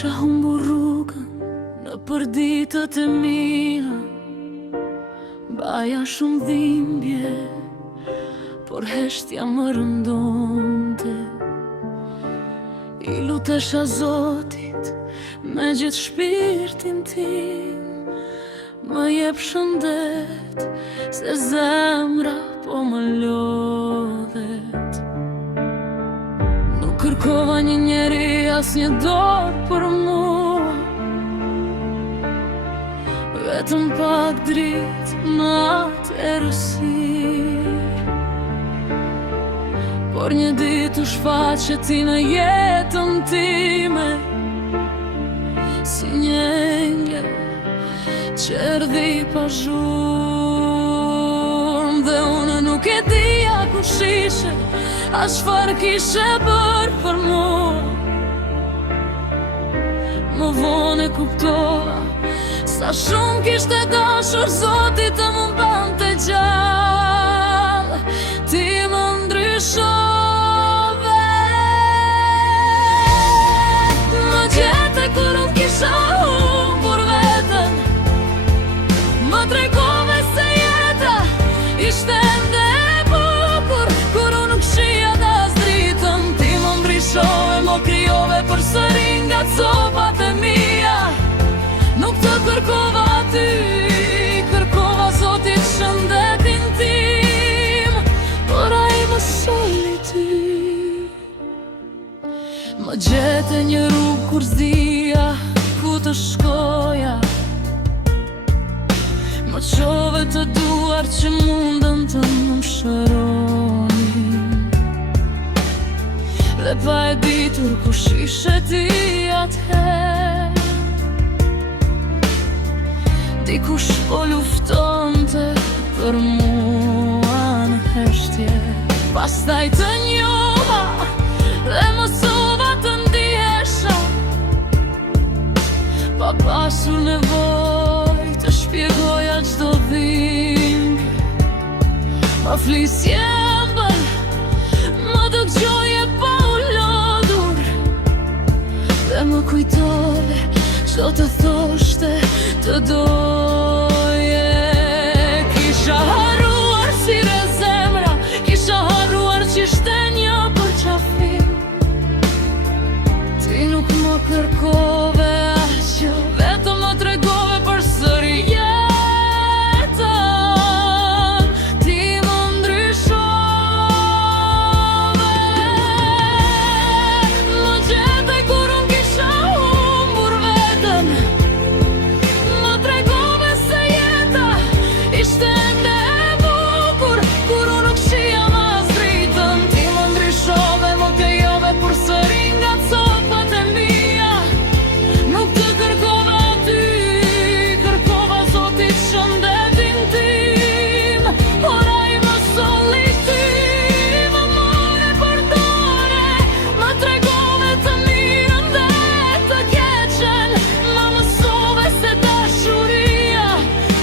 Kisha humbur rrugën në përditët e mia, baja shumë dhimbje, por heshtja më rëndonte. I lutesha Zotit me gjithë shpirtin tim, më jep shëndet, se zemra po më lodhet. Nuk kërkova një njeri as një dorë për mua, vetëm pak dritë në atë errësirë. Por një ditë u shfaqe ti në jetën time, si një engjël që erdhi pa zhurmë. Dhe unë nuk e dija kush ishe, as çfarë kishe bërë për mua. Më vonë e kuptova sa shumë kishte dashur Zoti të më bante gjallë. Ti më ndryshove, më gjete kur unë kisha humbur veten, më tregove se jeta ishte ende e bukur kur unë nuk shija as dritën. Ti më ndryshove, më krijove përsëri nga copat e mia. Nuk të kërkova ty, kërkova Zotit shëndetin tim, por ai më soli ty. Më gjete një rrugë kur zdia ku të shkoja, më qove të duar që mundën të më shëronin. Dhe pa e ditur kush ishe ti atëherë, dikush po luftonte për mua në heshtje. Pastaj të njoha dhe mësova të ndihesha, pa pasur nevojë të shpjegoja çdo dhimbje. Pa flisje ëmbël, më dëgjoje pa u lodhur, dhe më kujtove çdo të thoshte të doje. Kisha harruar si re zemra, kisha harruar që ishte një përqafim. Ti nuk më kërkove aqë, vetëm më tregove përsëri jetën. Ti më ndryshove, më gjete kur unë kisha humbur veten, më tregove se jeta ishte ende e bukur kur unë nuk shija as dritën. Ti më ndryshove, më krijove përsëri nga copat e mia. Nuk të kërkova ty, kërkova Zotit shëndetin tim, por ai më solli ty. Më more përdore, më tregove të mirën dhe të keqen, më mësove se dashuria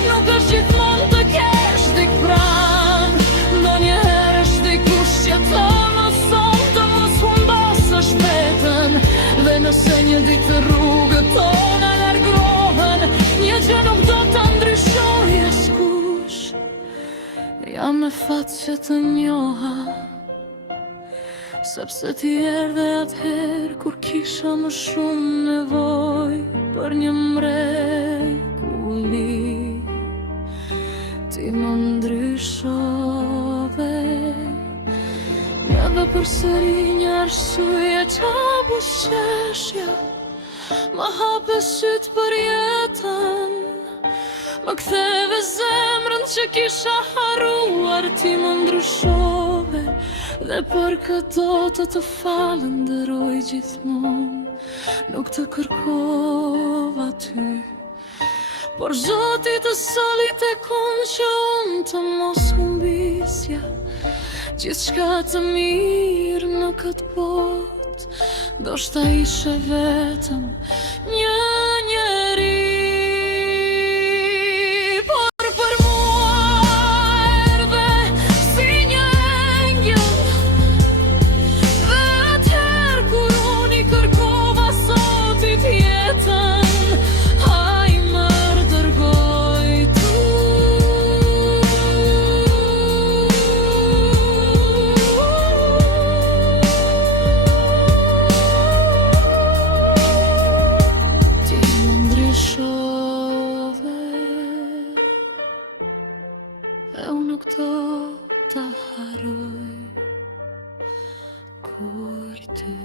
nuk është gjithmonë të kesh dik pranë. Ndonjëherë është dikush që të mëson të mos humbasësh veten, dhe nëse një ditë rrugët tona largohen, një gjë nuk do të ndryshoj askush. Jam me fat që të njoha, sepse ti erdhe atëherë kur kisha më shumë nevojë për një mrekulli. Ti më ndryshove, edhe përsëri një arsye qa buzëqeshja, më hape syt për jetën, më ktheve zemrën që kisha harruar. Ti më ndryshove, dhe për këto të falenderoj gjithmonë. Nuk të kërkova ty, por Zoti të soli tek unë që unë të mos humbisja gjithçka të mirë në këtë botë. Ndoshta ishe vetëm një njeri, por për mua erdhe si një engjël. Dhe atëherë kur unë i kërkova Zotit ta haroj kur ty